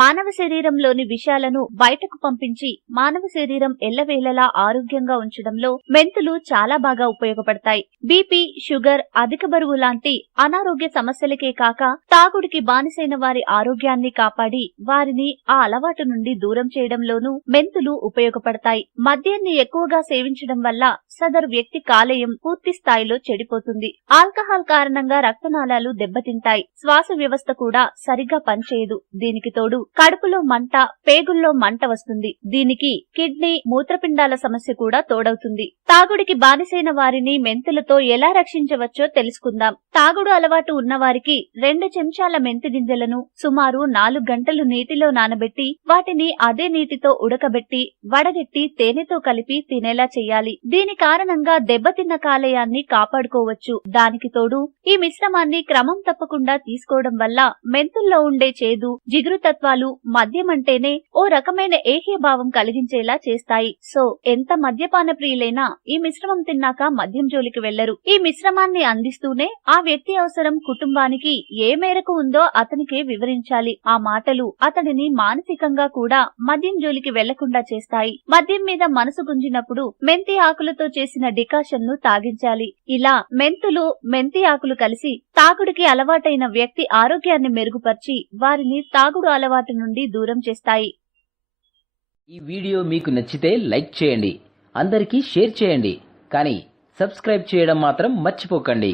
మానవ శరీరంలోని విషాలను బయటకు పంపించి మానవ శరీరం ఎల్లవేళలా ఆరోగ్యంగా ఉంచడంలో మెంతులు చాలా బాగా ఉపయోగపడతాయి. బీపీ, షుగర్, అధిక బరువు లాంటి అనారోగ్య సమస్యలకే కాక తాగుడికి బానిసైన వారి ఆరోగ్యాన్ని కాపాడి వారిని ఆ అలవాటు నుండి దూరం చేయడంలోనూ మెంతులు ఉపయోగపడతాయి. మద్యాన్ని ఎక్కువగా సేవించడం వల్ల సదరు వ్యక్తి కాలేయం పూర్తి స్థాయిలో చెడిపోతుంది. ఆల్కహాల్ కారణంగా రక్తనాళాలు దెబ్బతింటాయి. శ్వాస వ్యవస్థ కూడా సరిగ్గా పనిచేయదు. దీనికి తోడు కడుపులో మంట, పేగుల్లో మంట వస్తుంది. దీనికి కిడ్నీ, మూత్రపిండాల సమస్య కూడా తోడవుతుంది. తాగుడికి బానిసైన వారిని మెంతులతో ఎలా రక్షించవచ్చో తెలుసుకుందాం. తాగుడు అలవాటు ఉన్నవారికి 2 చెంచాల మెంతి గింజలను సుమారు 4 గంటలు నీటిలో నానబెట్టి వాటిని అదే నీటితో ఉడకబెట్టి వడగట్టి తేనెతో కలిపి తినేలా చెయ్యాలి. దీని కారణంగా దెబ్బతిన్న కాలేయాన్ని కాపాడుకోవచ్చు. దానికి తోడు ఈ మిశ్రమాన్ని క్రమం తప్పకుండా తీసుకోవడం వల్ల మెంతుల్లో ఉండే చేదు, జిగురుతత్వాలు మద్యం అంటేనే ఓ రకమైన ఏహ్యభావం కలిగించేలా చేస్తాయి. సో ఎంత మద్యపాన ప్రియులైనా ఈ మిశ్రమం తిన్నాక మద్యం జోలికి వెళ్లరు. ఈ మిశ్రమాన్ని అందిస్తూనే ఆ వ్యక్తి అవసరం కుటుంబానికి ఏ మేరకు ఉందో అతనికే వివరించాలి. ఆ మాటలు అతడిని మానసికంగా కూడా మద్యం జోలికి వెళ్లకుండా చేస్తాయి. మద్యం మీద మనసు గుంజినప్పుడు మెంతి ఆకులతో చేసిన డికాషన్ ను తాగించాలి. ఇలా మెంతులు, మెంతి ఆకులు కలిసి తాగుడికి అలవాటైన వ్యక్తి ఆరోగ్యాన్ని మెరుగుపరిచి వారిని తాగుడు అలవాటు నుండి దూరం చేస్తాయి. ఈ వీడియో మీకు నచ్చితే లైక్ చేయండి, అందరికీ షేర్ చేయండి, కానీ సబ్స్క్రైబ్ చేయడం మాత్రం మర్చిపోకండి.